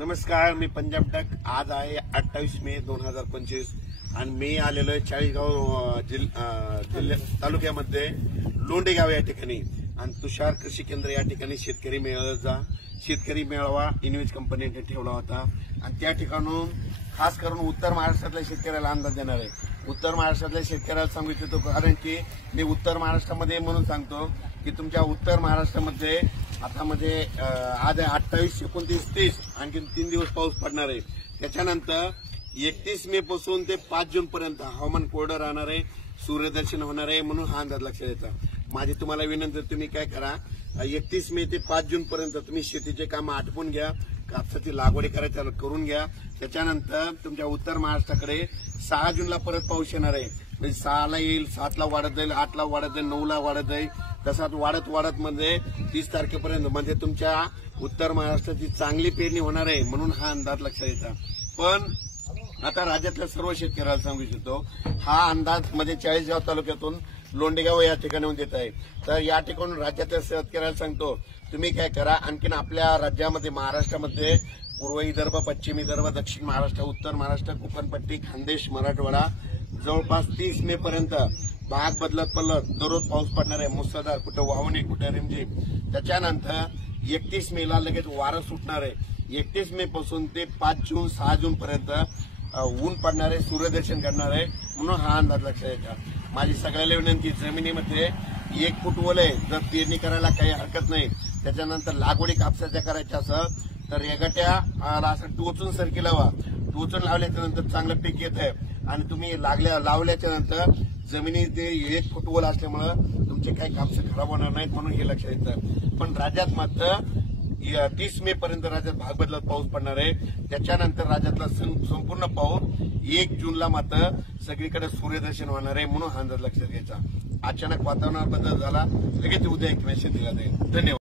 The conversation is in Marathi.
नमस्कार, मी पंजाब टक। आज आहे 28 मे 2025 आणि मी आलेलो आहे चाळीसगाव तालुक्यामध्ये लोंढेगाव या ठिकाणी आणि तुषार कृषी केंद्र या ठिकाणी शेतकरी मेळावा इन्व्हेस्ट कंपनीने ठेवला होता आणि त्या ठिकाणून खास करून उत्तर महाराष्ट्रातल्या शेतकऱ्याला अंदाज देणार आहे। उत्तर महाराष्ट्रातल्या शेतकऱ्याला सांगू इच्छितो कारण की मी उत्तर महाराष्ट्रामध्ये म्हणून सांगतो की तुमच्या उत्तर महाराष्ट्रामध्ये आता आज 28, 29, 30 आणखी 3 दिवस पाऊस पडणार आहे। त्याच्यानंतर 31 मे पासून ते 5 जून पर्यंत हवामान कोरडं राहणार आहे, सूर्यदर्शन होणार आहे, म्हणून हा अंदाज लक्षात येतो। माझी तुम्हाला विनंती, तुम्ही काय करा, 31 मे ते 5 जून पर्यंत तुम्ही शेतीचे काम आटपून घ्या, कापसाची लागवडी करायच्या करून घ्या। त्याच्यानंतर तुमच्या उत्तर महाराष्ट्राकडे 6 जूनला परत पाऊस येणार आहे, म्हणजे 6 ला येईल, 7 ला वाढत जाईल, 8 ला वाढत जाईल, 9 ला वाढत जाईल, तसाच वाढत मध्ये 30 तारखेपर्यंत म्हणजे तुमच्या उत्तर महाराष्ट्राची चांगली पेरणी होणार आहे, म्हणून हा अंदाज लक्षात येतो। पण आता राज्यातल्या सर्व शेतकऱ्याला सांगू इच्छितो, हा अंदाज म्हणजे चाळीसगाव तालुक्यातून लोंढेगाव या ठिकाणी देत आहे। तर या ठिकाणून राज्यातल्या शेतकऱ्याला सांगतो, तुम्ही काय करा, आणखीन आपल्या राज्यामध्ये महाराष्ट्रामध्ये पूर्व विदर्भ, पश्चिम विदर्भ, दक्षिण महाराष्ट्र, उत्तर महाराष्ट्र, कोकणपट्टी, खानदेश, मराठवाडा जवळपास 30 मे पर्यंत भाग बदलत दररोज पाऊस पडणार आहे, मुसळधार, कुठं वाहून कुठं रिमझिम। त्याच्यानंतर 31 मेला लगेच वारं सुटणार आहे। 31 मे पासून ते 5 जून 6 जून पर्यंत ऊन पडणार आहे, सूर्यदर्शन करणार आहे, म्हणून हा अंदाज लक्षात येतो। माझी सगळ्याला विनंती, जमिनीमध्ये 1 फूट ओल आहे, जर पेरणी करायला काही हरकत नाही। त्याच्यानंतर लागवडी कापसाच्या करायच्या असं तर रेगाट्या असं टोचून सरकी लावा, टोचून लावल्याच्या नंतर चांगलं पीक येत आहे आणि तुम्ही लावल्याच्या नंतर जमिनीत 1 फूट ओल असल्यामुळे तुमचे काही कापसे खराब होणार नाहीत, म्हणून हे लक्षात येतं। पण राज्यात मात्र 30 मे पर्यंत राज्यात भाग बदलत पाऊस पडणार आहे। त्याच्यानंतर राज्यातला संपूर्ण पाऊस 1 जूनला मात्र सगळीकडे सूर्यदर्शन होणार आहे, म्हणून हा अंदाज लक्षात घ्यायचा। अचानक वातावरणात बदल झाला, लगेच उद्या एक मेसेज दिला जाईल। धन्यवाद।